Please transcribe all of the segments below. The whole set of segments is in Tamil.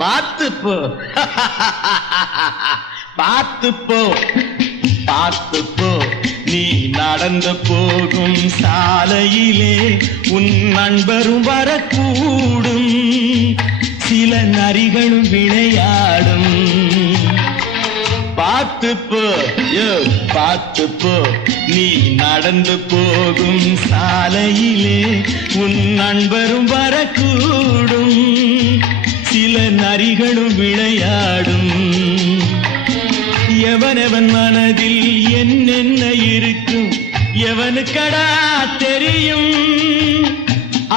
பார்த்துப்போ பார்த்துப்போ பார்த்துப்போ நீ நடந்து போகும் சாலையிலே உன் நண்பரும் வரக்கூடும், சில நரிகளும் விளையாடும். பார்த்துப்போ பார்த்துப்போ நீ நடந்து போகும் சாலையிலே உன் நண்பரும் வரக்கூடும், சில நரிகளும் விளையாடும். எவனவன் மனதில் என்னென்ன இருக்கும் எவனுக்கடா தெரியும்?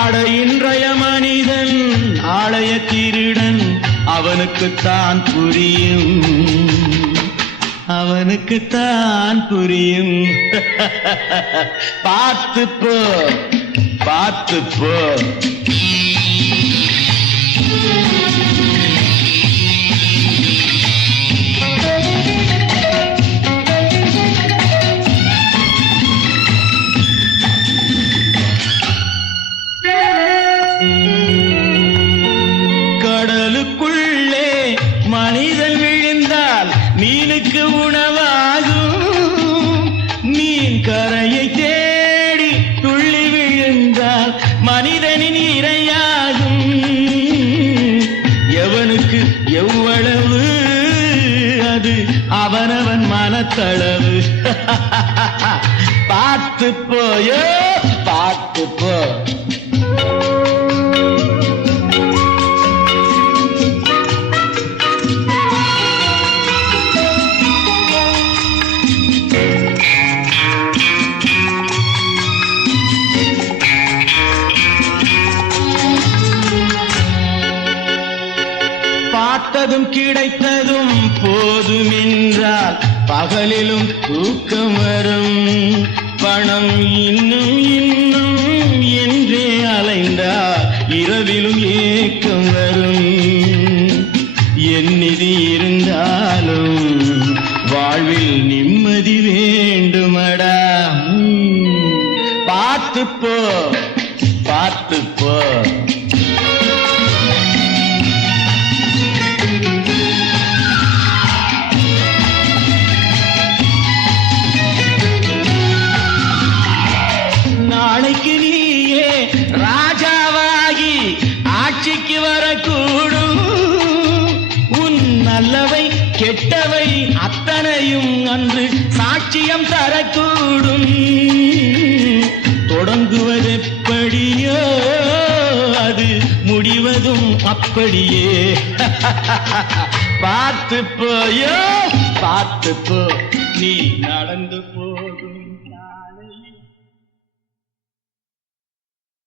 அட இன்றைய மனிதன் ஆலய திருடன், அவனுக்குத்தான் புரியும், அவனுக்குத்தான் புரியும். பார்த்துப்போ பார்த்துப்போ. கடலுக்குள்ளே மனிதன் விழுந்தால் மீனுக்கு உணவாகும், மீன் கரையை தேடி துள்ளி விழுந்தால் மனிதனின் இரையாகும். எவனுக்கு எவ்வளவு அது அவனவன் மனத்தளவு. பார்த்து போயோ பார்த்து போ. பார்த்ததும் கிடைத்ததும் போதும் என்றால் பகலிலும் தூக்கம் வரும், பணம் இன்னும் இன்னும் என்றே அலைந்தால் இரவிலும் ஏக்கம் வரும். என் நிதி இருந்தாலும் வாழ்வில் நிம்மதி வேண்டுமடா. பார்த்துப்போ பார்த்துப்போ. நாளைக்கு நீயே ராஜாவாகி ஆட்சிக்கு வரக்கூடும், உன் நல்லவை கெட்டவை அத்தனையும் அன்று சாட்சியம் தரக்கூடும். தொடங்குவதெப்படியோ அது முடிவதும் அப்படியே. பார்த்து போயோ பார்த்து போ நீ நடந்து போகும்